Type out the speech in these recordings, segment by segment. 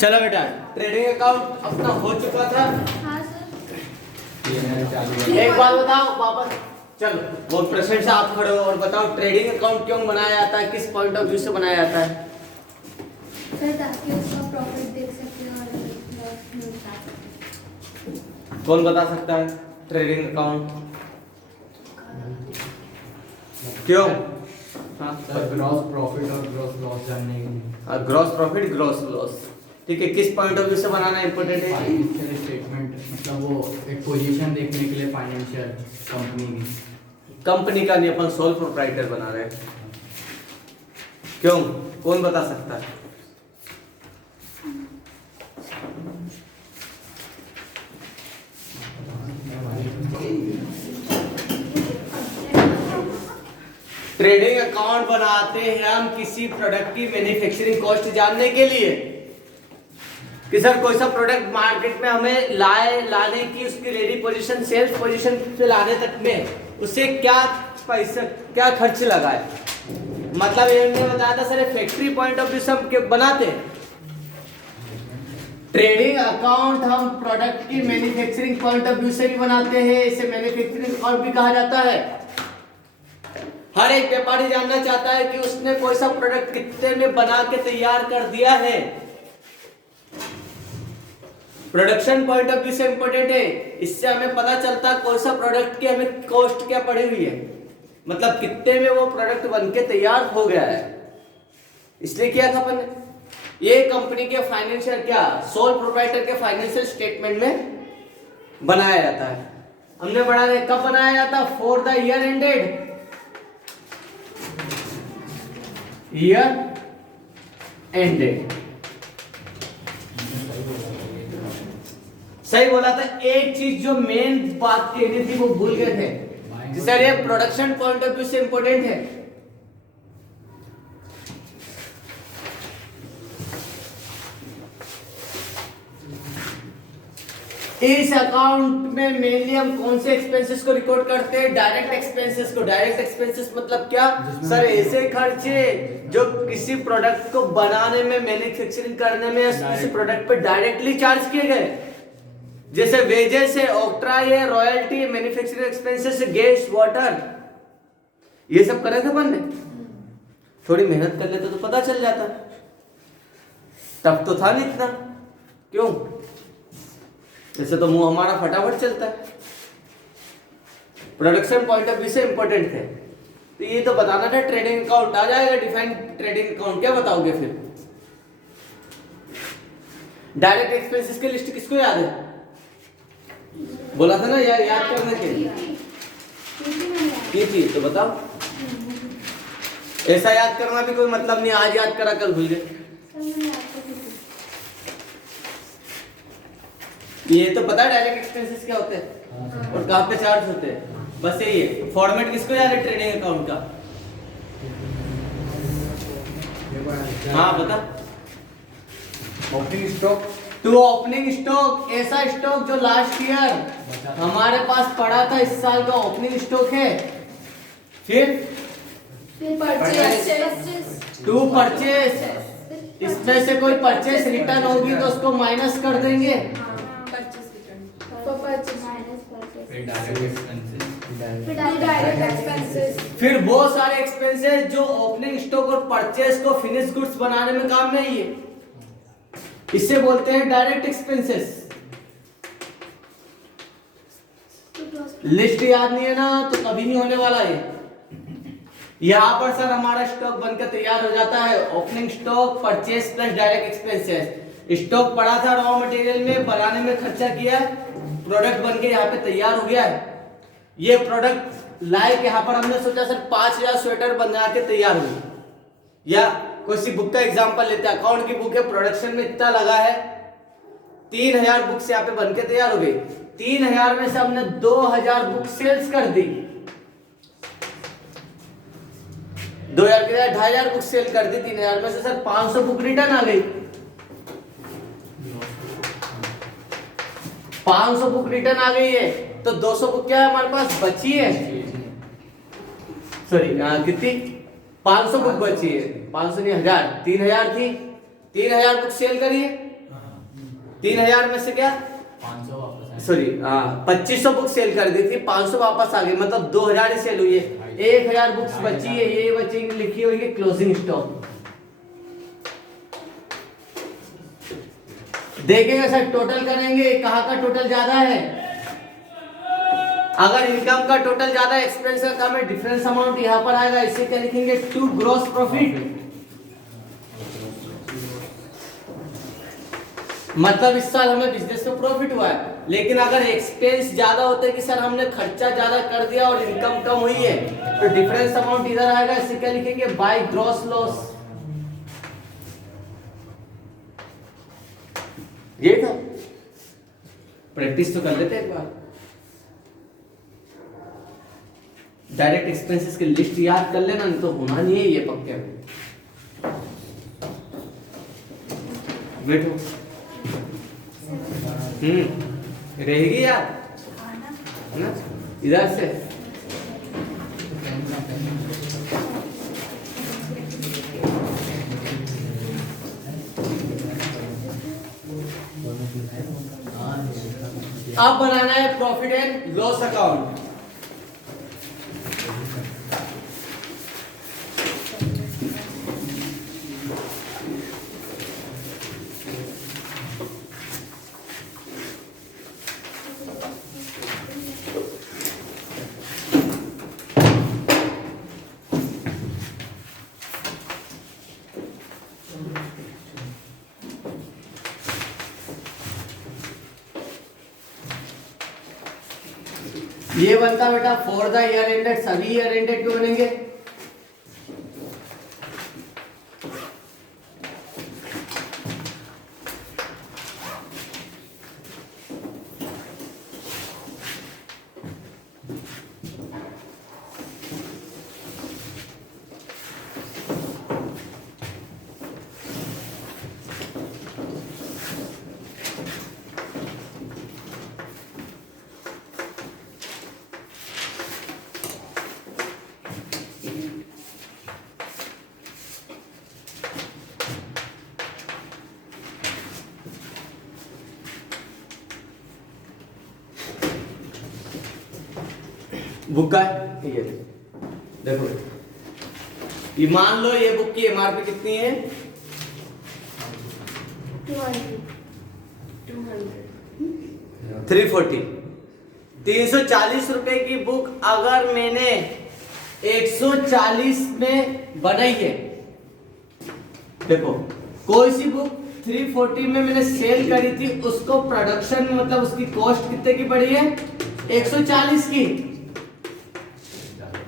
चलो बेटा, trading account अपना हो चुका था। हाँ सर। एक बात बताओ वापस, चलो वो प्रेसिडेंट से आप खड़े हो और बताओ ट्रेडिंग अकाउंट क्यों बनाया जाता है, किस पॉइंट ऑफ व्यू से बनाया जाता है? सर ताकि उसका प्रॉफिट देख सके और लॉस मिलता है। कौन बता सकता है ट्रेडिंग अकाउंट क्यों? ग्रॉस प्रॉफिट और ग्रॉस लॉस जानने के लिए। ग्रॉस प्रॉफिट ग्रॉस लॉस, ठीक है। किस पॉइंट ऑफ व्यू से बनाना इम्पोर्टेंट है? फाइनेंशियल स्टेटमेंट, मतलब वो एक पोजीशन देखने के लिए फाइनेंशियल कंपनी की। कंपनी का नहीं, अपन सोल प्रोप्राइटर बना रहे हैं। क्यों, कौन बता सकता है? ट्रेडिंग अकाउंट बनाते हैं हम किसी प्रोडक्ट की मैन्युफैक्चरिंग कॉस्ट जानने के लिए कि सर कोई सा प्रोडक्ट मार्केट में हमें लाने की उसकी रेडी पोजीशन, सेल्स पोजीशन से लाने तक में उससे क्या पैसा, क्या खर्च लगा है। मतलब ये हमने बताया था sir, factory point of view से हम बनाते हैं। ट्रेडिंग अकाउंट हम प्रोडक्ट की मैन्युफैक्चरिंग पॉइंट ऑफ व्यू से भी बनाते हैं, इसे मैन्युफैक्चरिंग अकाउंट भी कहा जाता है। हर एक व्यापारी जानना चाहता है कि उसने कोई सा प्रोडक्ट कितने में बना के तैयार कर दिया है। प्रोडक्शन पॉइंट ऑफ व्यू से इंपॉर्टेंट है, इससे हमें पता चलता है कौन सा प्रोडक्ट की हमें कॉस्ट क्या पड़ी हुई है, मतलब कितने में वो प्रोडक्ट बन के तैयार हो गया है। इसलिए किया था अपन ने, ये कंपनी के फाइनेंशियल क्या सोल प्रोप्राइटर के फाइनेंशियल स्टेटमेंट में बनाया जाता है। हमने बनाया कब बनाया जाता? For the year ended, year ended. सही बोला था। एक चीज जो मेन बात कहनी थी वो भूल गए थे सर, ये प्रोडक्शन पॉइंट ऑफ व्यू से इंपॉर्टेंट है। इस अकाउंट में मेनली हम कौन से एक्सपेंसेस को रिकॉर्ड करते हैं? डायरेक्ट एक्सपेंसेस को। डायरेक्ट एक्सपेंसेस मतलब क्या सर? ऐसे खर्चे जो किसी प्रोडक्ट को बनाने में, मैन्युफैक्चरिंग करने में, किसी प्रोडक्ट पे डायरेक्टली चार्ज किए गए, जैसे वेजेस है, ऑक्ट्रा है, royalty, manufacturing expenses, gas, water, ये सब करे थे अपन ने। थोड़ी मेहनत कर लेते तो पता चल जाता, तब तो था नहीं इतना। क्यों? जैसे तो मुंह हमारा फटाफट चलता है। प्रोडक्शन पॉइंट ऑफ व्यू से इंपॉर्टेंट है, तो ये तो बताना था। ट्रेडिंग अकाउंट आ जाएगा, डिफाइन ट्रेडिंग अकाउंट। क्या बताओगे फिर? डायरेक्ट एक्सपेंसेस की लिस्ट किसको याद है? बोला था ना याद करने के लिए की थी, तो बताओ। ऐसा याद करना भी कोई मतलब नहीं, आज याद करा कल भूल गए। ये तो पता है डायरेक्ट एक्सपेंसेस क्या होते हैं और कहाँ पे चार्ज होते हैं, बस यही है। फॉर्मेट किसको याद है ट्रेडिंग अकाउंट का? हाँ बता। Opening stock to opening stock, ऐसा स्टॉक जो लास्ट ईयर हमारे पास पड़ा था, इस साल का ओपनिंग स्टॉक है। फिर टू परचेस, इसमें से कोई परचेस रिटर्न होगी तो उसको माइनस कर देंगे। फिर बहुत सारे एक्सपेंसेस जो ओपनिंग स्टॉक और परचेस को फिनिश गुड्स बनाने में काम में आई है, इसे बोलते हैं डायरेक्ट एक्सपेंसेस। लिस्ट याद नहीं है ना तो कभी नहीं होने वाला है। यहाँ पर सर हमारा स्टॉक बनकर तैयार हो जाता है, opening stock, purchase plus direct expenses. Stock पड़ा था रॉ मटेरियल में, बनाने में खर्चा किया, प्रोडक्ट बन के यहाँ पे तैयार हो गया है। ये प्रोडक्ट लाए के यहाँ पर हमने सोचा सर 5000 स्वेटर बना के तैयार हुई, या कोई सी बुक का एग्जांपल लेते हैं। अकाउंट की बुक है, प्रोडक्शन में इतना लगा है, 3000 बुक्स यहाँ पे बन के तैयार हो गई। 3000 में से हमने 2000 बुक सेल्स कर दी, 2000 के 2500 बुक सेल कर दी। 3000 में से सर 500 बुक रिटर्न आ गई। 500 बुक रिटर्न आ गई है तो 200 बुक क्या है हमारे पास बची है, सॉरी कितनी, 500 बुक बची है, 500 नहीं 1000, 3000 थी, 3000 बुक सेल करिए, 3000 में से क्या 500 वापस आए। सॉरी 2500 बुक सेल कर दी थी, 500 वापस आ गई, मतलब 2000 ही सेल हुई है। 1000 बुक्स बची है, ये बची लिखी हुई है क्लोजिंग स्टॉक। देखेंगे सर टोटल करेंगे, कहाँ का टोटल ज्यादा है। अगर इनकम का टोटल ज्यादा है, एक्सपेंस का कम है, डिफरेंस अमाउंट यहाँ पर आएगा। इसे क्या लिखेंगे, टू ग्रॉस प्रॉफिट। मतलब इस साल हमें बिजनेस में प्रॉफिट हुआ है, लेकिन अगर एक्सपेंस ज्यादा होता है कि सर हमने खर्चा ज्यादा कर दिया और इनकम कम हुई है, तो डिफरेंस अमाउंट इधर आएगा। इसे क्या लिखेंगे, बाय ग्रॉस लॉस। ये था, प्रैक्टिस तो कर लेते एक बार। डायरेक्ट एक्सपेंसेस की लिस्ट याद कर लेना, नहीं तो होना नहीं है ये पक्के में। बैठो। रहेगी यार, है ना। इधर से अब बनाना है प्रॉफिट एंड लॉस अकाउंट। ये बनता बेटा फॉर द ईयर एंडेड, सभी ईयर एंडेड क्यों बनेंगे। बुक का ये देखो, ये मान लो ये बुक की एमआरपी कितनी है, 340। 340 रुपए की बुक अगर मैंने 140 में बनाई है, देखो कोई सी बुक 340 में मैंने सेल करी थी, उसको प्रोडक्शन में मतलब उसकी कॉस्ट कितने की पड़ी है, 140 की,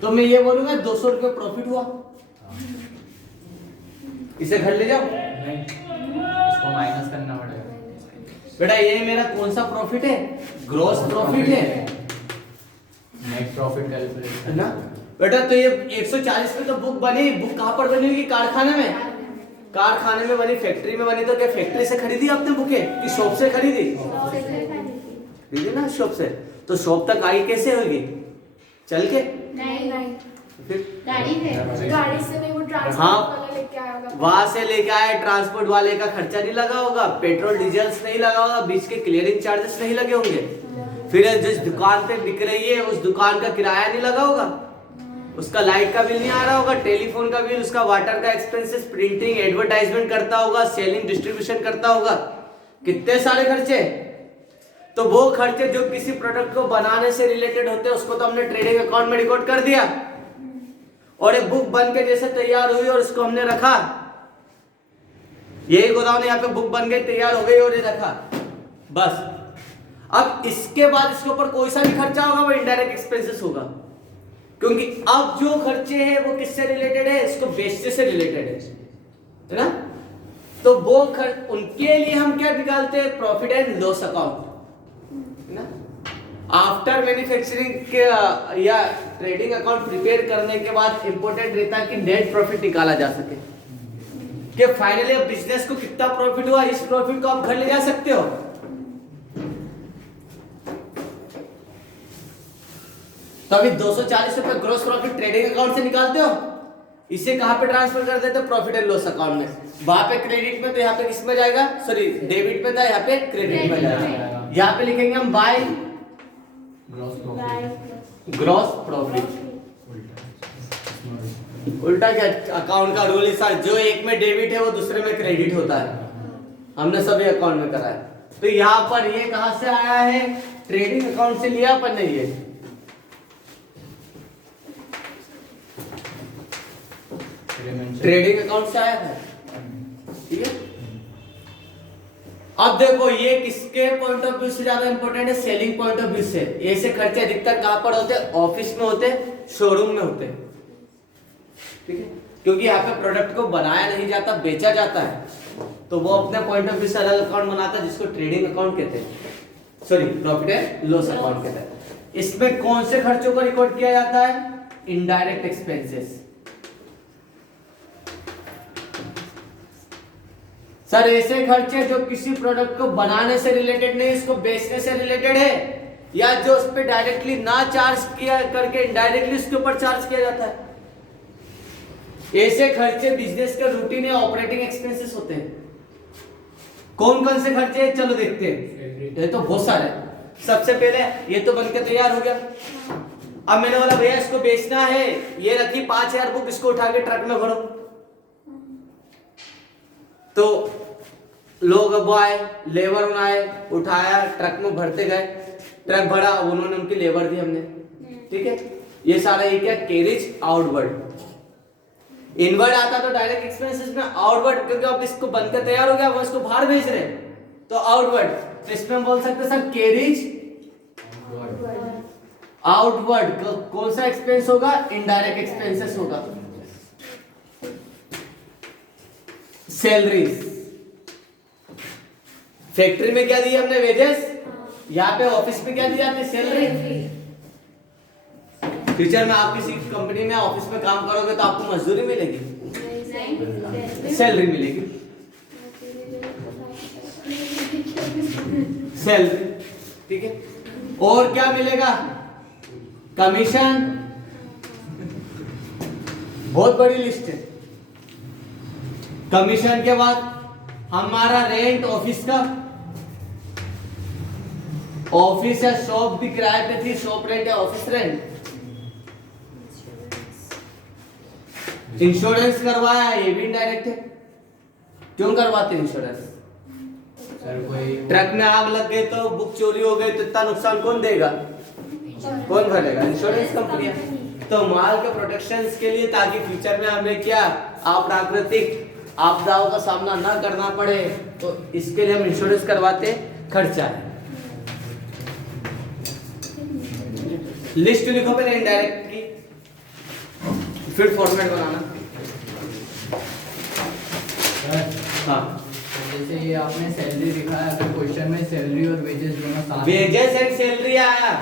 तो मैं ये बोलूंगा 200 रुपये प्रॉफिट हुआ। इसे घर ले जाओ, नहीं इसको माइनस करना पड़ेगा बेटा। ये मेरा कौन सा प्रॉफिट है, ग्रॉस प्रॉफिट है, नेट प्रॉफिट कैलकुलेट है ना बेटा। तो ये 140 पे तो बुक बनी, बुक कहाँ पर बनी होगी, कारखाने में। कारखाने में बनी, फैक्ट्री में बनी, तो क्या फैक्ट्री से खरीदी आपने बुकें कि शॉप से खरीदी, खरीदी ना शॉप से। तो शॉप तक आई कैसे होगी, चल के, नहीं फिर गाड़ी से नहीं, वो ट्रांसपोर्ट हाँ, वाला लेके आया होगा। वहां से लेके आए, ट्रांसपोर्ट वाले का खर्चा नहीं लगा होगा, पेट्रोल डीजल्स नहीं लगा होगा, बीच के क्लियरिंग चार्जेस नहीं लगे होंगे, फिर जिस दुकान पे बिक रही है उस दुकान का किराया नहीं लगा होगा, उसका लाइट का बिल नहीं आ रहा होगा, टेलीफोन का बिल, उसका वाटर का एक्सपेंसेस, प्रिंटिंग, एडवर्टाइजमेंट करता होगा, सेलिंग डिस्ट्रीब्यूशन करता होगा, कितने सारे खर्चे। तो वो खर्चे जो किसी प्रोडक्ट को बनाने से रिलेटेड होते हैं उसको तो हमने ट्रेडिंग अकाउंट में रिकॉर्ड कर दिया, और एक बुक बन के जैसे तैयार हुई और उसको हमने रखा, यही गोदाम यहाँ पे बुक बन गई, तैयार हो गई और ये रखा, बस। अब इसके बाद इसके ऊपर कोई सा भी खर्चा होगा वो इनडायरेक्ट एक्सपेंसेस होगा, क्योंकि अब जो खर्चे हैं वो किससे रिलेटेड है, इसको बेचने से रिलेटेड है ना। तो वो खर्च, उनके लिए हम क्या निकालते हैं, प्रॉफिट एंड लॉस अकाउंट, है ना। आफ्टर मैन्युफैक्चरिंग के या ट्रेडिंग अकाउंट प्रिपेयर करने के बाद इंपॉर्टेंट रहता है कि नेट प्रॉफिट निकाला जा सके, कि फाइनली अब बिजनेस को कितना प्रॉफिट हुआ, इस प्रॉफिट को आप घर ले जा सकते हो। तो अभी 240 रुपए ग्रॉस प्रॉफिट ट्रेडिंग अकाउंट से निकालते हो, इसे कहाँ पे ट्रांसफर कर देते हैं? प्रॉफिट एंड लॉस अकाउंट में। वहां पे क्रेडिट में तो यहाँ पे किस में जाएगा? सॉरी डेबिट में था, यहाँ पे क्रेडिट में जाएगा। यहाँ पे लिखेंगे हम by gross profit. Gross profit. उल्टा क्या अकाउंट का रूल है सर, जो एक में डेबिट है वो दूसरे में क्रेडिट होता है। हमने सभी अकाउंट में करा है। तो यहाँ पर ये कहाँ से आया है? ट्रेडिंग अकाउंट से लिया पर नहीं है। ट्रेडिंग अकाउंट से आया है, ठीक है। अब देखो ये किसके पॉइंट ऑफ व्यू से ज्यादा इंपॉर्टेंट है? सेलिंग पॉइंट ऑफ व्यू से। ऐसे खर्चे अधिकतर कहां पर होते हैं? ऑफिस में होते हैं, शोरूम में होते हैं, ठीक है। क्योंकि यहाँ पे प्रोडक्ट को बनाया नहीं जाता, बेचा जाता है, तो वो अपने पॉइंट ऑफ व्यू से अलग अकाउंट बनाता है, जिसको ट्रेडिंग अकाउंट कहते हैं, sorry profit and loss account कहते हैं। इसमें कौन से खर्चों को रिकॉर्ड किया जाता है? Indirect expenses. सर ऐसे खर्चे जो किसी प्रोडक्ट को बनाने से रिलेटेड नहीं, इसको बेचने से रिलेटेड है, या जो उस पर डायरेक्टली ना चार्ज किया करके इनडायरेक्टली उसके ऊपर चार्ज किया जाता है, ऐसे खर्चे बिजनेस का रूटीन या ऑपरेटिंग एक्सपेंसेस होते हैं। कौन कौन से खर्चे हैं? चलो देखते हैं। ये तो बहुत सारे। सबसे पहले ये तो बनकर तैयार हो गया। अब मैंने बोला भैया इसको बेचना है, ये रखी 5000 बुक, इसको उठा के ट्रक में भरो। तो लोग अब आए, लेबर आए, उठाया, ट्रक में भरते गए, ट्रक भरा, उन्होंने उनकी लेबर दी हमने, ठीक है। ये सारा ये क्या? Carriage outward. इनवर्ड आता तो डायरेक्ट एक्सपेंसेस में, आउटवर्ड क्योंकि अब इसको बनकर तैयार हो गया, वो इसको बाहर भेज रहे हैं, तो आउटवर्ड। तो इसमें हम बोल सकते हैं सर कैरेज आउटवर्ड। कौन सा एक्सपेंस होगा? इनडायरेक्ट एक्सपेंसेस होगा। सैलरीज, फैक्ट्री में क्या दिया हमने? वेजेस। यहाँ पे ऑफिस में क्या दिया हमने? सैलरी। फ्यूचर में आप किसी कंपनी में ऑफिस में काम करोगे तो आपको मजदूरी मिलेगी, सैलरी मिलेगी, सैलरी, ठीक है। और क्या मिलेगा? कमीशन। बहुत बड़ी लिस्ट है। कमीशन के बाद हमारा रेंट ऑफिस का, ऑफिस या शॉप भी किराए पे थी, शॉप रेंट या ऑफिस रेंट। इंश्योरेंस करवाया, ये भी इनडायरेक्ट है। क्यों करवाते इंश्योरेंस? सर कोई ट्रक में आग लग गई तो, बुक चोरी हो गई तो इतना नुकसान कौन देगा? कौन भरेगा? इंश्योरेंस कंपनियां। तो माल के प्रोटेक्शन के लिए, ताकि फ्यूचर में हमें क्या अप्राकृतिक आपदाओं का सामना ना करना पड़े, तो इसके लिए हम इंश्योरेंस करवाते, खर्चा है। लिस्ट लिखो पहले इनडायरेक्ट की, फिर फॉर्मेट बनाना। हाँ, जैसे ये आपने सैलरी लिखा है, अगर क्वेश्चन में सैलरी और वेजेस दोनों साथ, वेजेस एंड सैलरी आया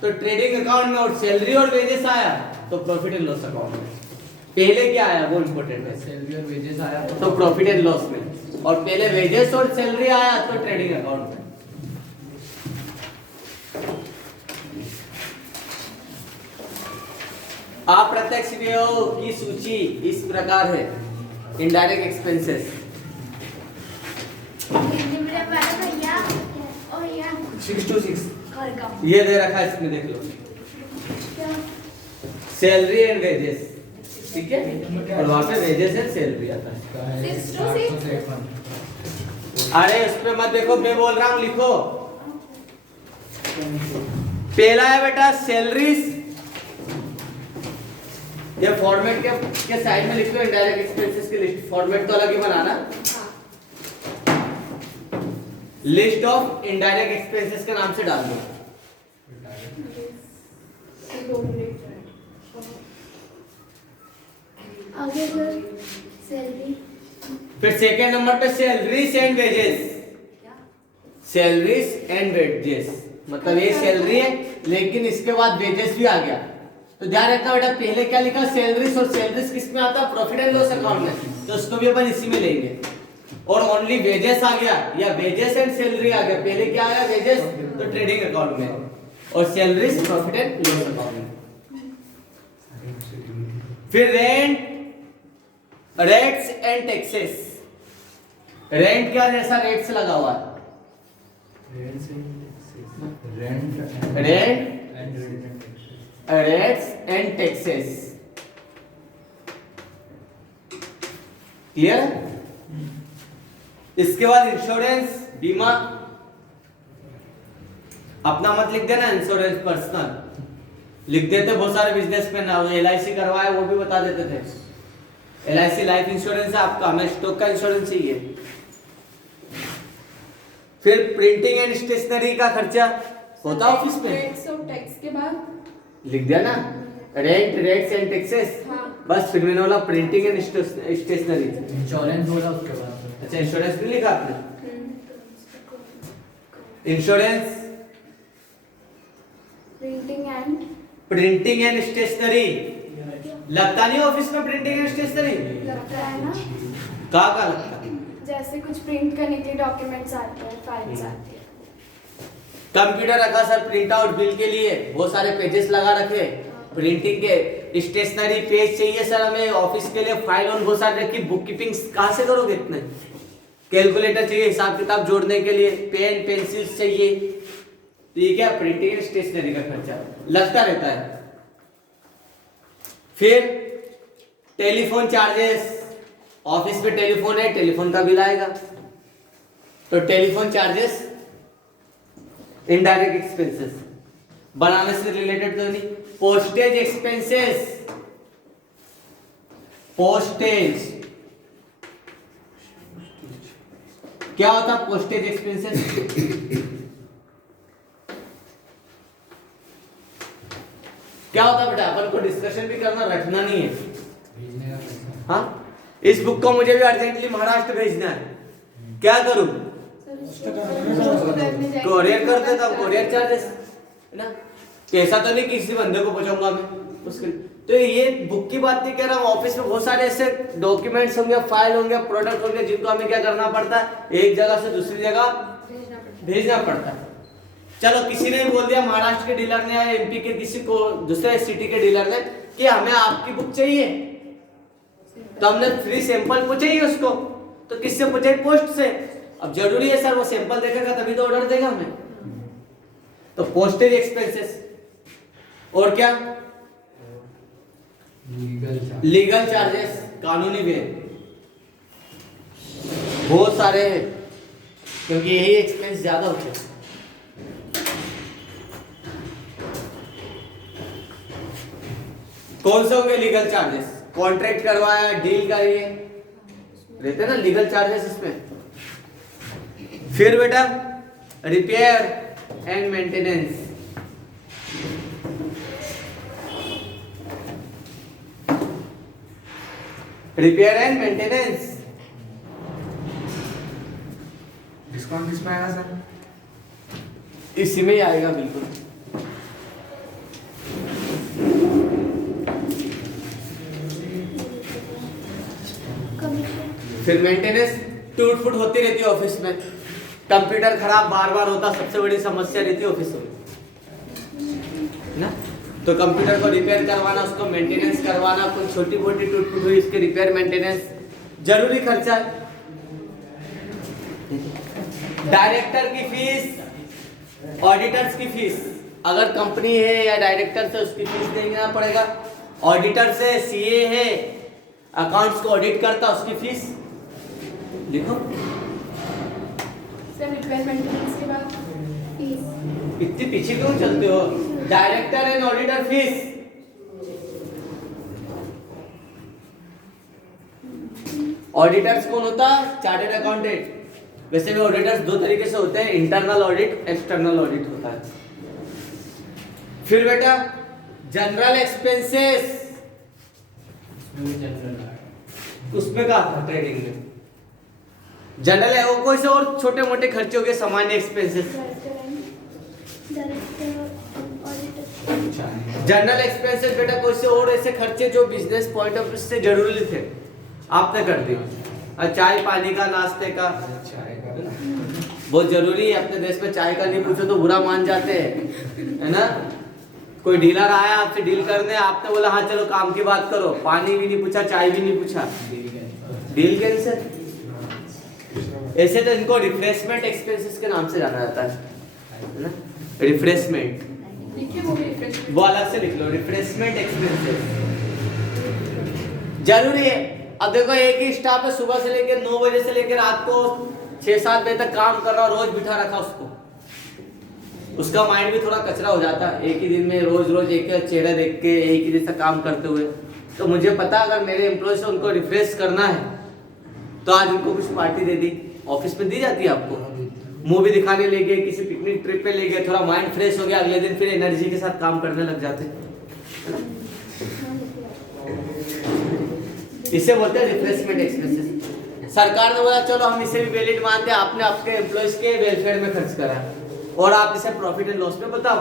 तो ट्रेडिंग अकाउंट में, और सैलरी और वेजेस आया तो प्रॉफिट एंड लॉस अकाउंट में। पहले क्या आया वो इंपॉर्टेंट है, सैलरी और वेजेस आया तो प्रॉफिट एंड लॉस में, और पहले वेजेस और सैलरी आया तो ट्रेडिंग अकाउंट में। अप्रत्यक्ष व्ययों की सूची इस प्रकार है। इनडायरेक्ट एक्सपेंसेस 626 ये दे रखा है, इसमें देख लो, सैलरी एंड वेजेस, ठीक है, और वहां पे वेजेस एंड सैलरी आता है। 626। अरे उस पे मत देखो, मैं बोल रहा हूँ लिखो। पहला है बेटा सैलरीज, ये फॉर्मेट के साइड में लिख लो, इनडायरेक्ट एक्सपेंसेस की लिस्ट, फॉर्मेट तो अलग ही बनाना। लिस्ट ऑफ इनडायरेक्ट एक्सपेंसेस के नाम से डाल दो। आगे सर सैलरी, फिर सेकेंड नंबर पे salaries and wages, salaries and wages, मतलब ये सैलरी है लेकिन इसके बाद वेजेस भी आ गया। तो ध्यान रखना बेटा, पहले क्या लिखा? सैलरीज, और सैलरीज किस में आता है? प्रॉफिट एंड लॉस अकाउंट में, तो उसको भी अपन इसी में लेंगे। और ओनली वेजेस आ गया, या वेजेस एंड सैलरी आ गया, पहले क्या आया? वेजेस, तो ट्रेडिंग अकाउंट में, और salaries profit and loss account में। फिर rent rates and taxes. Rent क्या जैसा रेट्स लगा हुआ है, रेट्स एंड टैक्सेस। क्लियर? इसके बाद इंश्योरेंस, बीमा। अपना मत लिख देना, इंश्योरेंस पर्सनल लिख देते बहुत सारे बिजनेसमैन, LIC करवाए वो भी बता देते थे। LIC लाइफ इंश्योरेंस है आपका, हमें स्टॉक का इंश्योरेंस चाहिए। फिर प्रिंटिंग एंड स्टेशनरी का खर्चा होता है ऑफिस में, रेट्स और टैक्स के बाद लिख दिया ना, रेंट, रेट्स एंड टैक्सेस। हाँ। बस फिर मैंने बोला प्रिंटिंग एंड स्टेशनरी। इंश्योरेंस बोला उसके बाद। अच्छा, इंश्योरेंस भी लिखा आपने? Insurance, printing and stationery. लगता नहीं ऑफिस में प्रिंटिंग एंड स्टेशनरी? लगता है ना, कहाँ लगता है? जैसे कुछ प्रिंट करने के लिए डॉक्यूमेंट्स आते हैं, फाइल्स आती है। कंप्यूटर रखा सर प्रिंट आउट बिल के लिए, बहुत सारे पेजेस लगा रखे प्रिंटिंग के। स्टेशनरी पेज चाहिए सर हमें ऑफिस के लिए, फाइल और बहुत सारे रखी। बुक कीपिंग कहाँ से करोगे इतने? कैलकुलेटर चाहिए हिसाब किताब जोड़ने के लिए, पेन पेंसिल्स चाहिए। तो ये क्या, प्रिंटिंग एंड स्टेशनरी का खर्चा लगता रहता है। फिर टेलीफोन चार्जेस, ऑफिस में टेलीफोन है, टेलीफोन का बिल आएगा, तो टेलीफोन चार्जेस। इनडायरेक्ट एक्सपेंसेस बनाने से रिलेटेड तो नहीं। पोस्टेज एक्सपेंसेस, पोस्टेज क्या होता है? पोस्टेज एक्सपेंसेस क्या होता है बेटा? अपन को डिस्कशन भी करना, रखना नहीं है। भेजने का पैसा। हाँ, इस बुक को मुझे भी अर्जेंटली महाराष्ट्र भेजना है, क्या करूं? कोरियर कर देता हूं, कोरियर चार्जेस है ना। कैसा तो नहीं किसी बंदे को पहुंचाऊंगा मैं उसके। तो ये बुक की बात नहीं कह रहा हूं, ऑफिस में बहुत सारे ऐसे डॉक्यूमेंट्स होंगे, फाइल होंगे, प्रोडक्ट होंगे, जिनको हमें क्या करना पड़ता है, एक जगह से दूसरी जगह भेजना पड़ता है। चलो किसी ने बोल दिया, महाराष्ट्र के डीलर ने या MP के किसी को दूसरे सिटी के डीलर ने, कि हमें आपकी बुक चाहिए, तो हमने फ्री सैंपल पूछे उसको, तो किससे पूछे? पोस्ट से। अब जरूरी है सर वो सैंपल देखेगा तभी तो ऑर्डर देगा हमें। तो पोस्टेज एक्सपेंसेस और क्या, लीगल चार्जेस, कानूनी व्यय, बहुत सारे हैं क्योंकि यही एक्सपेंस ज्यादा होते हैं। कौन से होंगे लीगल चार्जेस? कॉन्ट्रैक्ट करवाया, डील करिए, रहते ना लीगल चार्जेस इसमें। फिर बेटा repair and maintenance, repair and maintenance. Discount किस में आएगा सर? इसी में ही आएगा बिल्कुल। फिर मेंटेनेंस, टूट फूट होती रहती है ऑफिस में, कंप्यूटर खराब बार बार होता, सबसे बड़ी समस्या रहती है ऑफिस में ना। तो कंप्यूटर को रिपेयर करवाना, उसको मेंटेनेंस करवाना, कोई छोटी मोटी टूट फूट हुई इसके रिपेयर मेंटेनेंस जरूरी खर्चा है। डायरेक्टर की फीस, ऑडिटर्स की फीस, अगर कंपनी है या डायरेक्टर से उसकी फीस देना पड़ेगा। ऑडिटर से CA है, अकाउंट्स को ऑडिट करता, उसकी फीस लिखो। सर रिपेयर मेंटेनेंस के बाद इतनी पीछे क्यों चलते हो? Director and auditor fees, auditors कौन होता है? Chartered accountant. वैसे भी ऑडिटर्स दो तरीके से होते हैं, इंटरनल ऑडिट, एक्सटर्नल ऑडिट होता है। फिर बेटा जनरल एक्सपेंसेस, उसमें क्या था? ट्रेडिंग में जनरल है, वो कोई से और छोटे मोटे खर्चे हो गए, सामान्य एक्सपेंसेस। जनरल एक्सपेंसेस बेटा कोई से और ऐसे खर्चे जो बिजनेस पॉइंट ऑफ व्यू से जरूरी थे, आपने कर दिए। चाय पानी का, नाश्ते का, बहुत जरूरी है। अपने देश में चाय का नहीं पूछो तो बुरा मान जाते हैं, है ना। कोई डीलर आया आपसे डील करने, आपने बोला हाँ चलो काम की बात करो, पानी भी नहीं पूछा, चाय भी नहीं पूछा, डील कैंसिल। ऐसे तो इनको रिफ्रेशमेंट एक्सपेंसेस के नाम से जाना जाता है ना, रिफ्रेशमेंट, लिखिए वो भी रिफ्रेश। वो अलग से लिख लो, रिफ्रेशमेंट एक्सपेंसेस जरूरी है। अब देखो एक ही स्टाफ है, सुबह से लेकर 9 बजे से लेकर रात को 6-7 बजे तक काम कर रहा, रोज बिठा रखा उसको, उसका माइंड भी थोड़ा कचरा हो जाता है एक ही दिन में रोज रोज एक ही चेहरा देख के एक ही जैसा काम करते हुए। तो मुझे पता अगर मेरे एम्प्लॉय से उनको रिफ्रेश करना है तो आज उनको कुछ पार्टी दे दी, ऑफिस में दी जाती है आपको, मूवी दिखाने ले गए, किसी पिकनिक ट्रिप पे ले गए, थोड़ा माइंड फ्रेश हो गया, अगले दिन फिर एनर्जी के साथ काम करने लग जाते हैं। इसे बोलते हैं रिफ्रेशमेंट एक्सपेंसेस। सरकार ने बोला चलो हम इसे भी वैलिड मानते हैं, आपने आपके एम्प्लॉयज के वेलफेयर में खर्च करा और आप इसे प्रॉफिट एंड लॉस में बताओ,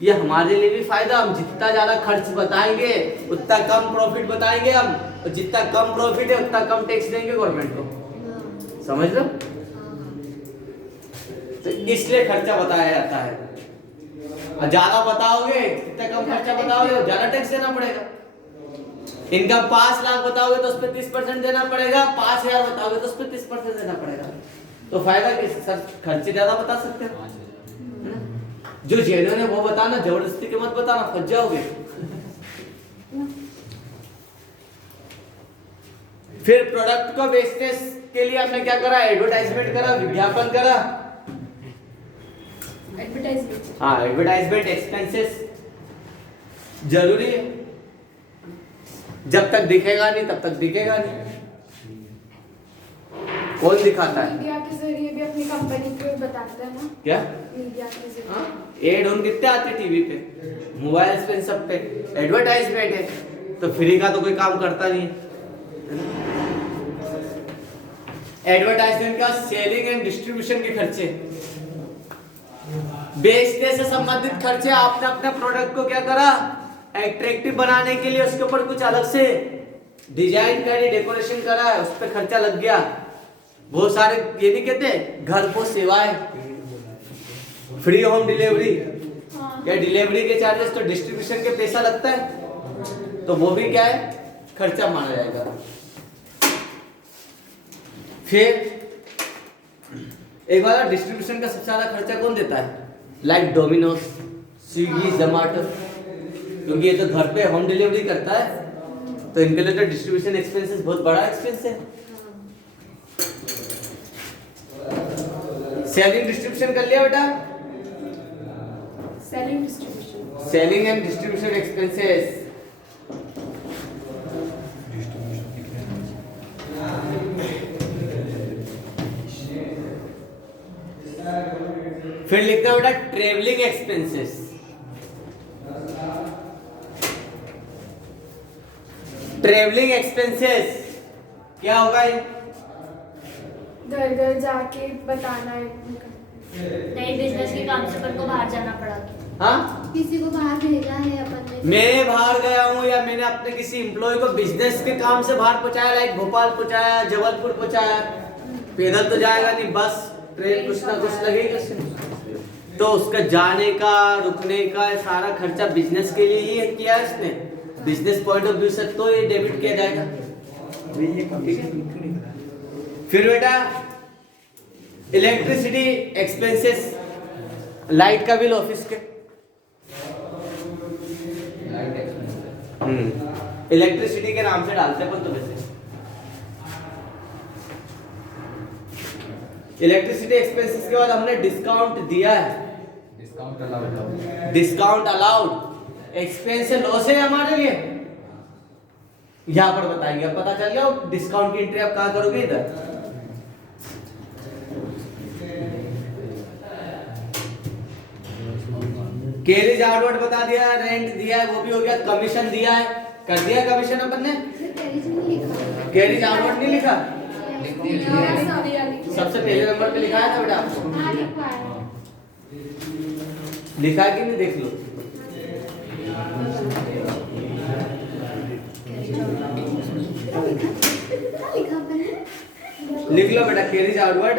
ये हमारे लिए भी फायदा। हम जितना ज्यादा खर्च बताएंगे उतना कम प्रॉफिट बताएंगे हम, और जितना कम प्रॉफिट है उतना कम टैक्स देंगे गवर्नमेंट को, समझ लो। तो इसलिए खर्चा बताया जाता है, और ज्यादा बताओगे जितना कम खर्चा बताओगे ज्यादा टैक्स देना पड़ेगा। इनकम 5 लाख बताओगे तो उस पर 30% देना पड़ेगा, 5,000 बताओगे तो उस पर 30% देना पड़ेगा। तो फायदा किस सर, खर्चे ज्यादा बता सकते हैं, जो जेन्युइन है वो बताना, जबरदस्ती के मत बताना, फंस जाओगे। फिर प्रोडक्ट को बेचने के लिए हमने क्या करा, एडवर्टाइजमेंट करा, विज्ञापन करा, एडवर्टाइजमेंट। हाँ एडवर्टाइजमेंट एक्सपेंसेस जरूरी है, जब तक दिखेगा नहीं तब तक दिखेगा नहीं। कौन दिखाता है, मीडिया के जरिए भी अपनी कंपनी को बताते हैं ना, क्या मीडिया के जरिए। एड उन कितने आते टीवी पे, मोबाइल पे, इन सब पे एडवर्टाइजमेंट है, तो फ्री का तो कोई काम करता नहीं है। एडवर्टाइजमेंट का सेलिंग एंड डिस्ट्रीब्यूशन के खर्चे, बेचने से संबंधित खर्चे। आपने अपने प्रोडक्ट को क्या करा, एट्रैक्टिव बनाने के लिए उसके ऊपर कुछ अलग से डिजाइन करी, डेकोरेशन करा है, उस पर खर्चा लग गया। बहुत सारे ये नहीं कहते घर को सेवाएं, फ्री होम डिलीवरी या डिलीवरी के चार्जेस, तो डिस्ट्रीब्यूशन के पैसा लगता है, तो वो भी क्या है, खर्चा माना जाएगा। फिर एक बार डिस्ट्रीब्यूशन का सबसे ज्यादा खर्चा कौन देता है, लाइक डोमिनोज, स्विगी, जोमैटो, क्योंकि ये तो घर पे होम डिलीवरी करता है, तो इनके लिए तो डिस्ट्रीब्यूशन एक्सपेंसेस बहुत बड़ा एक्सपेंस है। सेलिंग डिस्ट्रीब्यूशन कर लिया बेटा, selling distribution. Selling and distribution expenses. फिर लिखना बेटा ट्रेवलिंग एक्सपेंसेस। ट्रेवलिंग एक्सपेंसेस क्या होगा ये, घर घर जाके बताना है उनका। नहीं, बिजनेस के काम से अपन को बाहर जाना पड़ा, हाँ किसी को बाहर भेजा है अपन ने, मैं बाहर गया हूँ या मैंने अपने किसी एम्प्लॉय को बिजनेस के काम से बाहर पहुंचाया, लाइक भोपाल पहुंचाया, जबलपुर पहुंचाया, पैदल तो जाएगा नहीं, बस ट्रेन कुछ ना कुछ लगेगा, तो उसका जाने का रुकने का सारा खर्चा बिजनेस के लिए ही किया है उसने, बिजनेस पॉइंट ऑफ व्यू से तो ये डेबिट किया जाएगा। फिर बेटा इलेक्ट्रिसिटी एक्सपेंसेस, लाइट का बिल ऑफिस के, इलेक्ट्रिसिटी के नाम से डालते हैं तो वैसे इलेक्ट्रिसिटी एक्सपेंसेस के बाद हमने डिस्काउंट दिया है, डिस्काउंट अलाउड एक्सपेंस है, लॉस है हमारे लिए, यहां पर बताएंगे। अब पता चल गया डिस्काउंट की एंट्री आप कहां करोगे, इधर। कैरेज आउटवर्ड बता दिया, रेंट दिया है, वो भी हो गया, कमीशन दिया है, कर दिया कमीशन अपन ने, कैरेज आउटवर्ड नहीं लिखा, सबसे पहले नंबर पे लिखा है ना बेटा, लिखा है कि नहीं, देख लो। लिख लो बेटा कैरेज आउटवर्ड।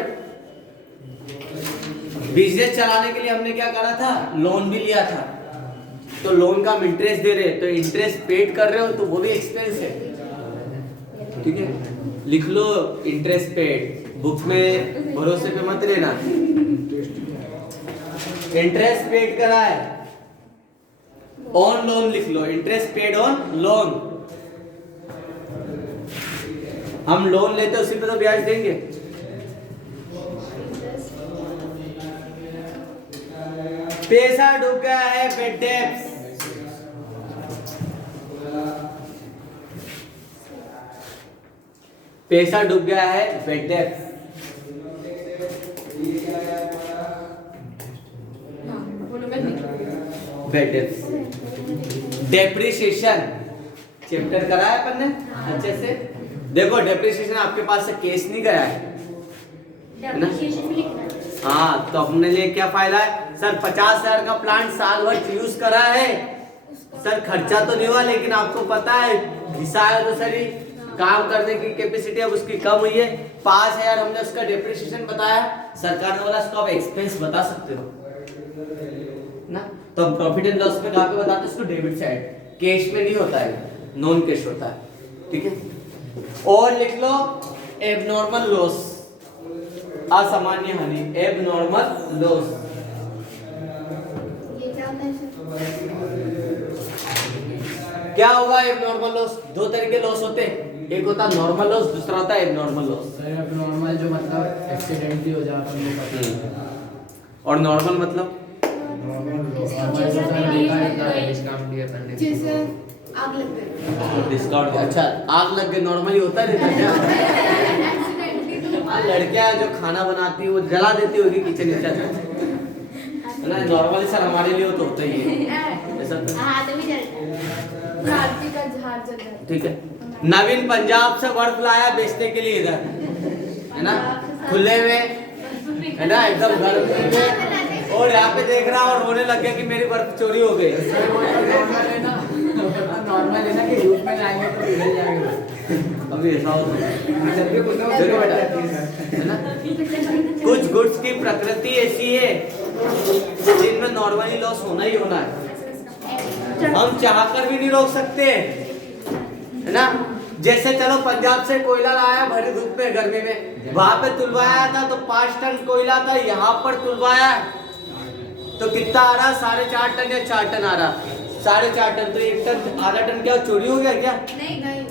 बिजनेस चलाने के लिए हमने क्या करा था, लोन भी लिया था, तो लोन का हम इंटरेस्ट दे रहे हैं, तो इंटरेस्ट पेड कर रहे हो तो वो भी एक्सपेंस है, ठीक है। लिख लो इंटरेस्ट पेड, बुक में भरोसे पे मत लेना। इंटरेस्ट पेड करा है, ऑन लोन लिख लो, इंटरेस्ट पेड ऑन लोन। हम लोन लेते उसी पे तो ब्याज देंगे। पैसा डूब गया है बेड डेब्ट्स, पैसा डूब गया है bed debts. Bed debts. Depreciation chapter करा है अपन ने अच्छे से। देखो डेप्रिसिएशन आपके पास से केस नहीं गया है ना? हाँ, तो हमने लिए क्या फायदा है सर, 50,000 का प्लांट साल भर यूज करा है सर, खर्चा तो नहीं हुआ, लेकिन आपको पता है घिसा है तो सर काम करने की कैपेसिटी अब उसकी कम हुई है। 5,000 हमने उसका डेप्रिसिएशन बताया, सरकार ने बोला इसको आप एक्सपेंस बता सकते हो ना। तो हम प्रॉफिट एंड लॉस में कहाँ पे बताते हैं इसको, डेबिट साइड, कैश में नहीं होता है, नॉन कैश होता है, ठीक है। और लिख लो एबनॉर्मल लॉस, असामान्य हानि, एबनॉर्मल लॉस। ये क्या होता है सर? क्या होगा एबनॉर्मल लॉस? दो तरह के लॉस होते हैं, एक होता है नॉर्मल लॉस, दूसरा होता है एबनॉर्मल लॉस। सर एबनॉर्मल जो मतलब एक्सीडेंटली हो जाता है, और नॉर्मल मतलब जैसे आग लग गई। डिस्काउंट। अच्छा, आग लग गई नॉर्मली होता रहता है क्या? लड़कियां जो खाना बनाती है वो जला देती होगी किचन ना, नॉर्मली सर हमारे लिए तो होता ही है ऐसा तो। हाँ तो भी जलता है। भारती का जहाज जल रहा है। ठीक है। नवीन पंजाब से बर्फ लाया बेचने के लिए इधर, है ना, खुले में, है ना, एकदम गर्मी में, और यहाँ पे देख रहा और रोने लग गया कि मेरी बर्फ चोरी हो गई। नॉर्मल है ना कि धूप में जाएंगे तो पिघल जाएंगे। अभी ऐसा हो देखो बेटा, है ना, कुछ गुड्स की प्रकृति ऐसी है जिनमें नॉर्मली लॉस होना ही होना है, हम चाहकर भी नहीं रोक सकते, है ना। जैसे चलो पंजाब से कोयला लाया भरी धूप में गर्मी में, वहां पे तुलवाया था तो 5 टन कोयला था, यहाँ पर तुलवाया तो कितना आ रहा, 4.5 टन या 4 टन आ रहा, 4.5 टन, तो 1 टन आधा टन क्या चोरी हो गया क्या? नहीं नहीं,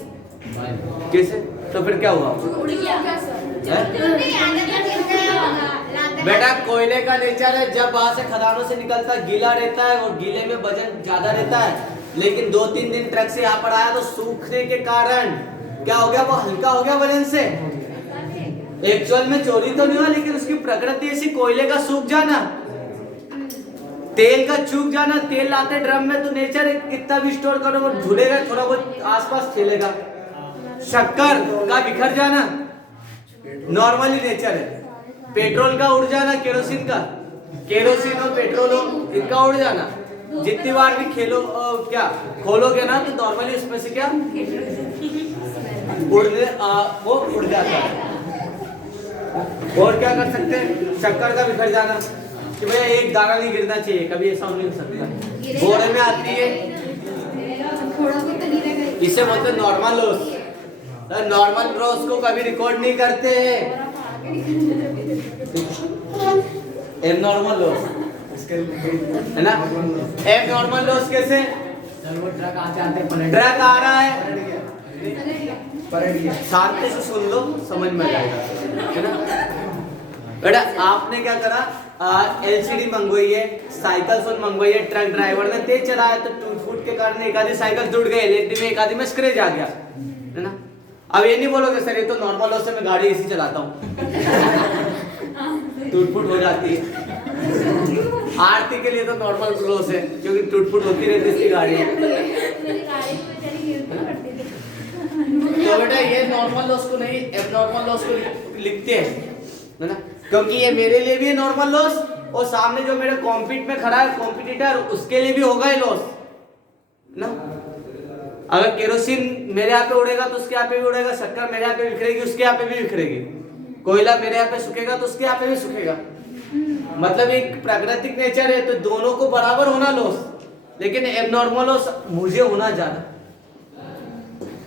कैसे? तो फिर क्या हुआ? उड़ गया सर। बेटा कोयले का नेचर है, जब वहां से खदानों से निकलता गीला रहता है और गीले में वजन ज्यादा रहता है, लेकिन 2-3 दिन ट्रक से यहाँ पर आया तो सूखने के कारण क्या हो गया, वो हल्का हो गया वजन से। एक्चुअल में चोरी तो नहीं हुआ, लेकिन उसकी प्रकृति ऐसी, कोयले का सूख जाना, तेल का सूख जाना, तेल लाते ड्रम में तो नेचर है कितना भी स्टोर करो वो झूलेगा, थोड़ा बहुत आसपास खेलेगा। शक्कर का बिखर जाना नॉर्मली नेचर है, पेट्रोल का उड़ जाना, केरोसिन का, केरोसिन और पेट्रोल इनका उड़ जाना, जितनी बार भी खेलो क्या खोलोगे ना तो नॉर्मली उसमें से क्या उड़ने वो उड़ जाता है। और क्या कर सकते हैं, शक्कर का बिखर जाना कि भैया एक दाना नहीं गिरना चाहिए, कभी ऐसा नहीं हो सकता, बोरे में आती है, थोड़ा बहुत तो नहीं रहेगा। इसे बोलते हैं नॉर्मल लॉस। नॉर्मल लॉस को कभी रिकॉर्ड नहीं करते हैं, एबनॉर्मल लॉस, है ना। एबनॉर्मल लॉस कैसे? सर वो ट्रक आते ट्रक आ रहा है, पलट गया। शांति से सुन लो, समझ में आएगा, है ना। बेटा आपने क्या करा, एलसीडी मंगवाई है, साइकिल फोन मंगवाई है, ट्रक ड्राइवर ने तेज चलाया तो टूट फूट के कारण एक आधी साइकिल जुड़ गई, एलईडी में एक आधी में स्क्रैच आ गया, है ना। अब ये नहीं बोलोगे सर ये तो नॉर्मल लॉस है, मैं गाड़ी ऐसी चलाता हूँ, टूट फूट हो जाती है। आरती के लिए तो नॉर्मल लॉस है क्योंकि टूट फूट होती रहती है इसकी गाड़ी है। तो बेटा ये नॉर्मल लॉस को नहीं, एबनॉर्मल लॉस को लिखते हैं, है ना, क्योंकि ये मेरे लिए भी है नॉर्मल लॉस, और सामने जो मेरे कॉम्पिट में खड़ा है कॉम्पिटिटर उसके लिए भी होगा ये लॉस ना। अगर केरोसिन मेरे यहाँ पे उड़ेगा तो उसके यहाँ पे भी उड़ेगा, शक्कर मेरे यहाँ पे बिखरेगी उसके यहाँ पे भी बिखरेगी, कोयला मेरे यहाँ पे सूखेगा तो उसके यहाँ पे भी सूखेगा, मतलब एक प्राकृतिक नेचर है, तो दोनों को बराबर होना लॉस, लेकिन एबनॉर्मल लॉस मुझे होना ज्यादा,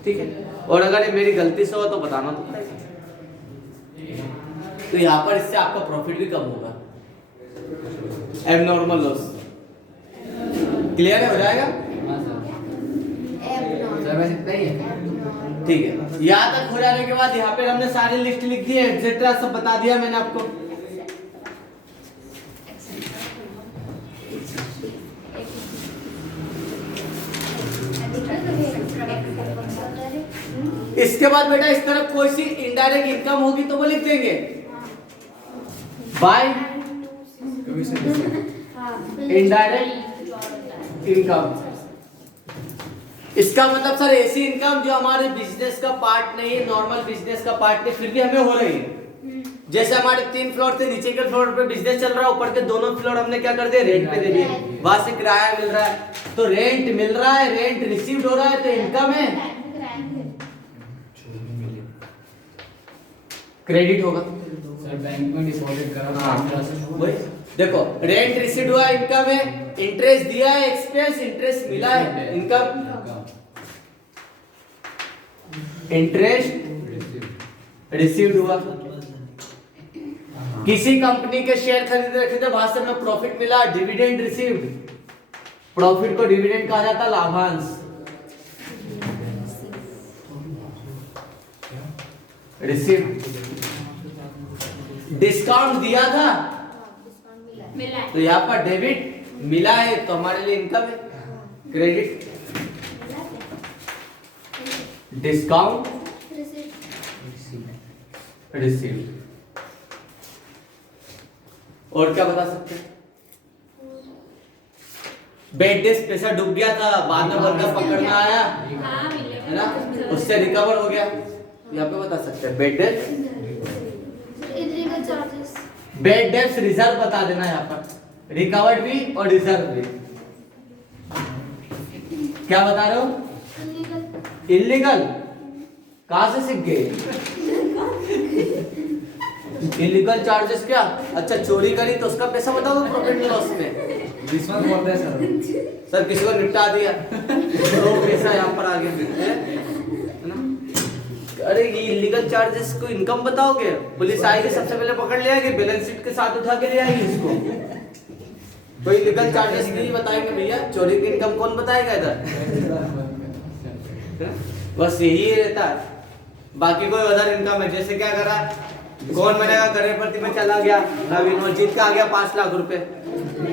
ठीक है। और अगर ये मेरी गलती से हो तो बताना तो पड़ेगा। तो यहाँ पर इससे आपका प्रॉफिट भी कम होगा। एबनॉर्मल लॉस क्लियर है, हो जाएगा? हाँ सर। Abnormal. सर बस इतना ही है। ठीक है, यहाँ तक हो जाने के बाद यहाँ पे हमने सारी लिस्ट लिख दी है, एक्सेट्रा सब बता दिया मैंने आपको। इसके बाद बेटा इस तरफ कोई सी इनडायरेक्ट इनकम होगी तो वो लिख देंगे बाय इनडायरेक्ट इनकम। इसका मतलब सर ऐसी इनकम जो हमारे बिजनेस का पार्ट नहीं है, नॉर्मल बिजनेस का पार्ट नहीं, फिर भी हमें हो रही है। जैसे हमारे 3 फ्लोर थे, नीचे के फ्लोर पे बिजनेस चल रहा है, ऊपर के दोनों फ्लोर हमने क्या कर दिया, रेंट पे दे दिए, वहां से किराया मिल रहा है, तो रेंट मिल रहा है, रेंट रिसीव्ड हो रहा है, तो इनकम है, क्रेडिट होगा। सर बैंक में डिपॉजिट करा तो वही देखो, रेंट रिसीव्ड हुआ इनकम है, इंटरेस्ट दिया है एक्सपेंस, इंटरेस्ट मिला है इनकम, इंटरेस्ट रिसीव्ड हुआ। किसी कंपनी के शेयर खरीदे रखे थे, वहां से हमें प्रॉफिट मिला, डिविडेंड रिसीव्ड। प्रॉफिट को डिविडेंड कहा जाता है, लाभांश। रिसीव्ड। डिस्काउंट दिया था मिला है। तो यहाँ पर डेबिट मिला है, तो हमारे लिए इनकम है, क्रेडिट। Discount received. और क्या बता सकते हैं? बेड डेस्क पैसा डूब गया था, बाद में बंदा पकड़ना आया है ना, उससे रिकवर हो गया, यहाँ पे बता सकते हैं बेड डेस्क। चार्जेस बेड डेप्स रिजर्व बता देना यहाँ पर, रिकवर्ड भी और रिजर्व भी। क्या बता रहे हो? इलीगल। कहां से सीख गए? इलीगल चार्जेस क्या? अच्छा, चोरी करी तो उसका पैसा बताओ प्रॉफिट एंड लॉस में। रिश्वत बोलते हैं सर। सर किसी को निपटा दिया तो पैसा यहाँ पर आ गया है ना। अरे ये इलीगल चार्जेस को इनकम बताओगे? पुलिस आएगी सबसे पहले पकड़ ले आएगी, बैलेंस शीट के साथ उठा के ले आएगी इसको। कोई इलीगल चार्जेस नहीं बताएंगे भैया, चोरी की इनकम कौन बताएगा इधर? बस यही रहता है, बाकी कोई अदर इनकम है। जैसे क्या करा, कौन बनेगा करोड़पति में चला गया नवीन, और जीत के आ गया 5 लाख रुपए,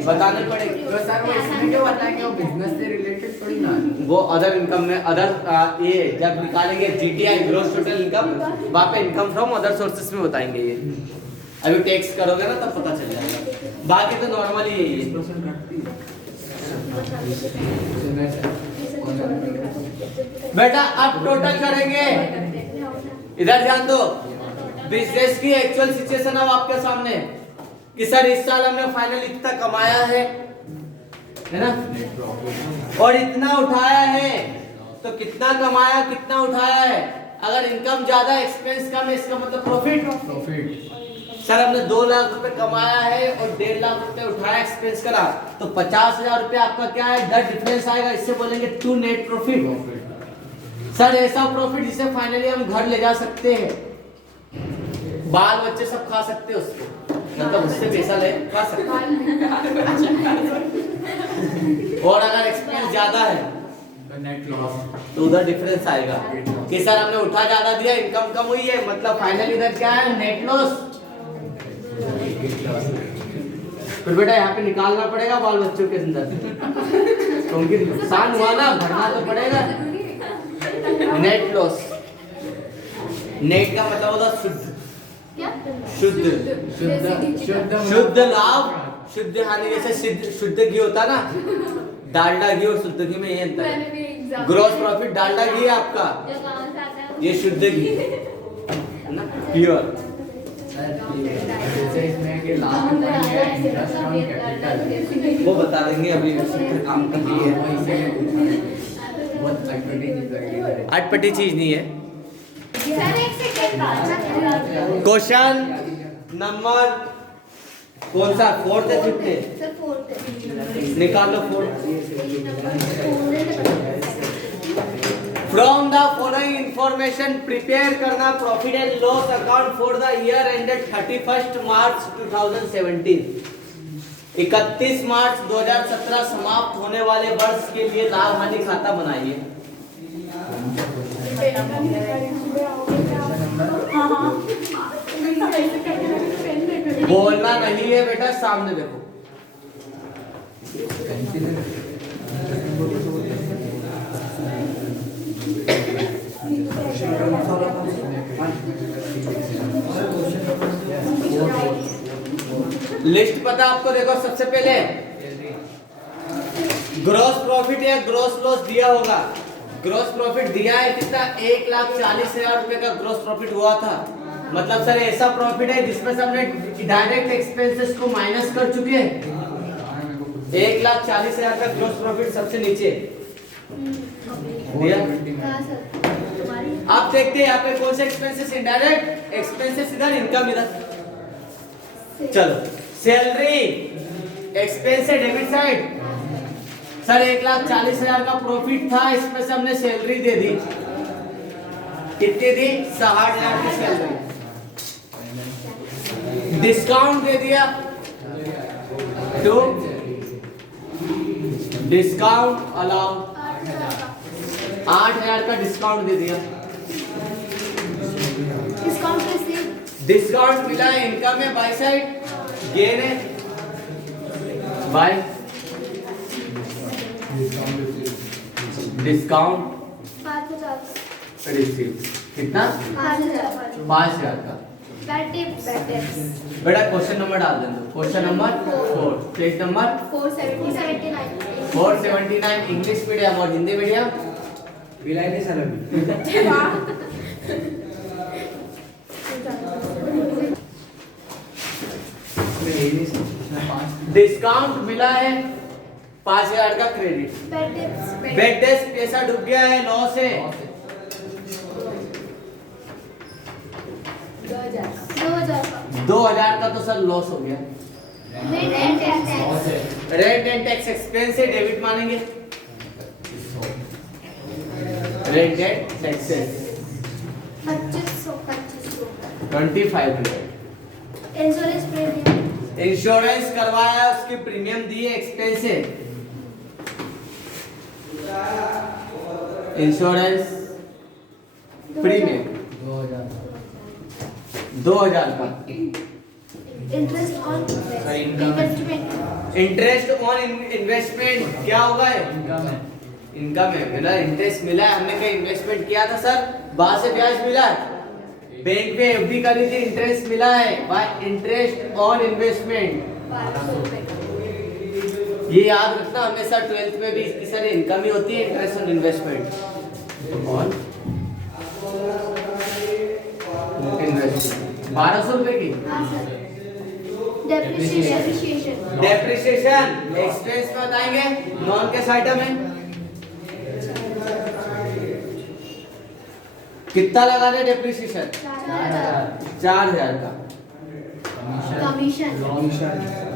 बताने पड़ेंगे। तो सर वो इसमें क्यों बताएंगे, वो बिजनेस से रिलेटेड थोड़ी ना। वो अदर इनकम में अदर ये जब निकालेंगे जीटीआई ग्रॉस टोटल इनकम, वहाँ पे इनकम फ्रॉम अदर सोर्सेस में बताएंगे ये। अभी टैक्स करोगे ना तब पता चल जाएगा, बाकी तो नॉर्मली यही है। बेटा अब टोटल करेंगे, इधर ध्यान दो। बिजनेस की एक्चुअल सिचुएशन अब आपके सामने कि सर इस साल हमने फाइनल इतना कमाया है ना, और इतना उठाया है, तो कितना कमाया कितना उठाया है। अगर इनकम ज्यादा एक्सपेंस कम है, इसका मतलब प्रॉफिट। सर हमने 2 लाख रुपए कमाया है और 1.5 लाख रुपए उठाया, एक्सपेंस करा, तो 50,000 रुपए आपका क्या है, द डिफरेंस आएगा। इससे बोलेंगे टू नेट प्रॉफिट। सर ऐसा प्रॉफिट जिसे फाइनली हम घर ले जा सकते हैं, बाल बच्चे सब खा सकते हैं उसको, मतलब उससे पैसा ले खा सकते हैं। और अगर एक्सपेंस ज्यादा है नेट लॉस, तो उधर डिफरेंस आएगा कि सर हमने उठा ज्यादा दिया, इनकम कम हुई है, मतलब फाइनली इधर क्या है, नेट लॉस। फिर बेटा यहाँ पे निकालना पड़ेगा बाल बच्चों के अंदर, क्योंकि नुकसान हुआ ना, भरना तो पड़ेगा। नेट लॉस, नेट का मतलब होता शुद्ध, शुद्ध लाभ, शुद्ध हानि। जैसे शुद्ध घी होता ना, डालडा घी और शुद्ध घी में ये अंतर है। ग्रॉस प्रॉफिट डालडा घी है आपका, ये शुद्ध घी है ना, प्योर। जैसे इसमें कि लाभ बढ़ेंगे, इंटरेस्ट ऑन कैपिटल, वो बता देंगे, अभी काम कर रही है। बहुत अटपटी चीज नहीं है। सर एक सेकंड, क्वेश्चन नंबर कौन सा, 4th या 5th है? सर 4th निकाल लो 4th। From the following information prepare करना profit and loss account for the year ended 31 March 2017। 31 March 2017 समाप्त होने वाले वर्ष के लिए लाभ हानि खाता बनाइए। बोलना नहीं है बेटा, सामने देखो। लिस्ट पता आपको, देखो सबसे पहले ग्रॉस प्रॉफिट या ग्रॉस लॉस दिया होगा। ग्रॉस प्रॉफिट दिया है कितना, 1,40,000 रुपए का ग्रॉस प्रॉफिट हुआ था। मतलब सर ऐसा प्रॉफिट है जिसमें से हमने डायरेक्ट एक्सपेंसेस को माइनस कर चुके हैं। 1,40,000 का ग्रॉस प्रॉफिट सबसे नीचे दिया। आप देखते हैं यहाँ पे कौन से एक्सपेंसेस, इनडायरेक्ट एक्सपेंसेस इधर, इनकम इधर। चलो सैलरी एक्सपेंस है डेबिट साइड। सर 1,40,000 का प्रॉफिट था, इसमें से हमने सैलरी दे दी। कितनी दी, 60,000 की सैलरी। डिस्काउंट दे दिया तो डिस्काउंट अलाउ 8,000 का डिस्काउंट दे दिया। डिस्काउंट मिला है, इनकम है बाई साइड, गेन है बाय डिस्काउंट रिसीव। कितना, 5,000 का। बेटा क्वेश्चन नंबर डाल दें। Question number 4, page number 479, English medium और हिंदी मीडियम। विलायती सर डिस्काउंट मिला है, 5,000 का क्रेडिट। बेड डेस्क पैसा डूब गया है, लॉस है। 2,000 का तो सर लॉस हो गया। रेंट एंड टैक्स एक्सपेंस है, डेबिट मानेंगे। Rent and taxes 2,500। इंश्योरेंस करवाया, उसकी प्रीमियम दी है, एक्सपेंस है। इंश्योरेंस प्रीमियम 2,000 का। इंटरेस्ट ऑन इन्वेस्टमेंट क्या होगा, इनकम है। मेरा इंटरेस्ट मिला है, हमने कहीं इन्वेस्टमेंट किया था सर, वहां से ब्याज मिला है। बैंक में एफडी करी थी, इंटरेस्ट मिला है बाय इंटरेस्ट ऑन इन्वेस्टमेंट। ये याद रखना हमेशा, 12th में भी इसकी सारी इनकम ही होती है, इंटरेस्ट ऑन इन्वेस्टमेंट। और इन्वेस्टमेंट 1,200 रुपए की। डेप्रिसिएशन एक्सपेंस में बताएंगे, नॉन कैश आइटम है। कितना लगा रहे डेप्रिसिएशन, 4,000 का।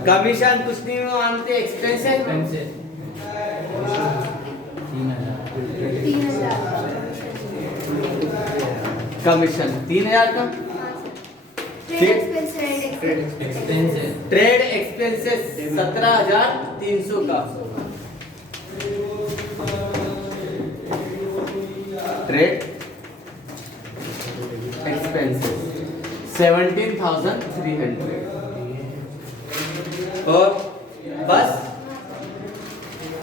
कमीशन कुछ नहीं मानते, एक्सपेंस है। 3,000 कमीशन 3,000 का। ट्रेड एक्सपेंसेस 17,300 का। Trade expenses 17,300। और बस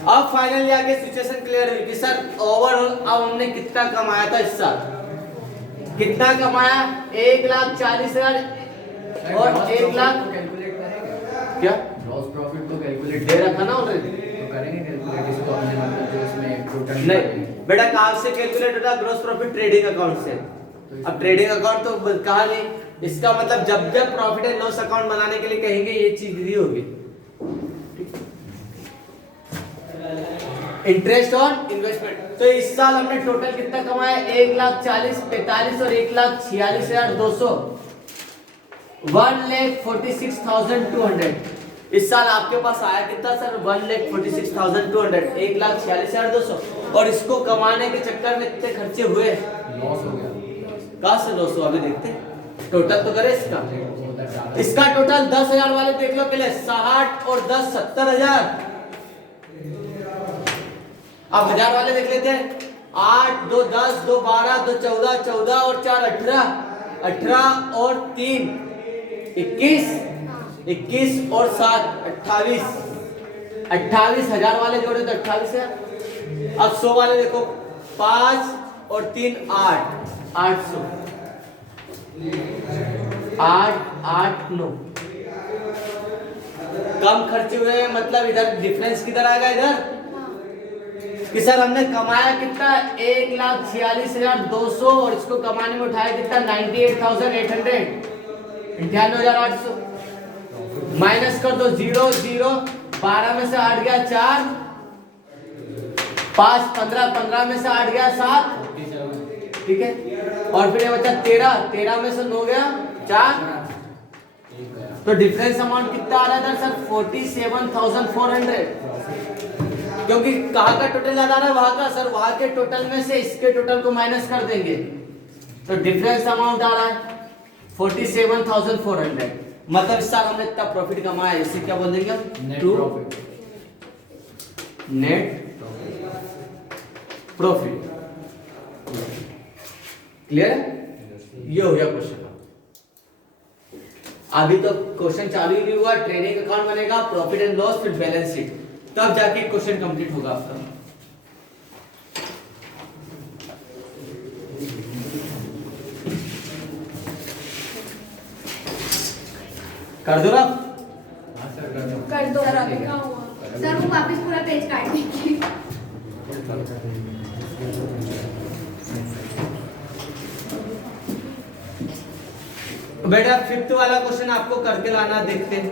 अब फाइनली आगे सिचुएशन क्लियर हुई कि सर ओवरऑल अब हमने कितना कमाया था इस साल। कितना कमाया, 1,40,000 और 1,00,000 क्या ग्रॉस प्रॉफिट तो कैलकुलेट दे रखा ना ऑलरेडी, तो करेंगे कैलकुलेट इसको हमने, मतलब जो इसमें टोटल नहीं बेटा कहाँ से कैलकुलेट होता, ग्रॉस प्रॉफिट ट्रेडिंग अकाउंट से। अब ट्रेडिंग अकाउंट तो कहा नहीं, इसका मतलब जब जब प्रॉफिट एंड लॉस अकाउंट बनाने के लिए कहेंगे ये चीज दी होगी। Interest on investment. तो इस साल हमने टोटल कितना कमाया, 1,40,000, 45 और 1,46,200, 1,46,200। इस साल आपके पास आया कितना सर? 1,46,200, 1,46,200। और इसको कमाने के चक्कर में कितने खर्चे हुए? लॉस हो गया। कहाँ से 200? अभी देखते हैं। टोटल तो करे इसका। इसका टोटल 10,000 वाले देख लो पहले। 60 और 10 70,000। अब 1000 वाले देख लेते हैं। 8 2 10 2 12 2 14 14 और 4 18 18 और 3 21 21 और 7 28 28,000 वाले जोड़े तो 28,000। अब 100 वाले देखो। 5 और 3 8 800 8 8 9। कम खर्चे हुए मतलब इधर डिफरेंस किधर आएगा? इधर कि सर हमने कमाया कितना? 1,46,200 और इसको कमाने में उठाया कितना? 98,800, 98,800। माइनस कर दो 0 0। 12 में से 8 गया 4, 5 15 15 में से 8 गया 7, ठीक है। और फिर ये बचा 13 13 में से 9 गया 4। तो डिफरेंस अमाउंट कितना आ रहा था सर? 47,400। क्योंकि कहाँ का टोटल ज्यादा आ रहा है? वहां का सर। वहां के टोटल में से इसके टोटल को माइनस कर देंगे तो डिफरेंस अमाउंट आ रहा है 47,400। मतलब इस साल हमने इतना प्रॉफिट कमाया। इसे क्या बोल देंगे? Net profit. क्लियर? ये हो गया क्वेश्चन। अभी तो क्वेश्चन चालू ही नहीं हुआ। ट्रेडिंग अकाउंट बनेगा, प्रॉफिट एंड लॉस, फिर बैलेंस शीट, तब जाके क्वेश्चन कंप्लीट होगा आपका। कर दो ना? कर दो। सर, अभी क्या हुआ? सर वो वापस पूरा पेज काट देंगे। बेटा 5th वाला क्वेश्चन आपको करके लाना, देखते हैं।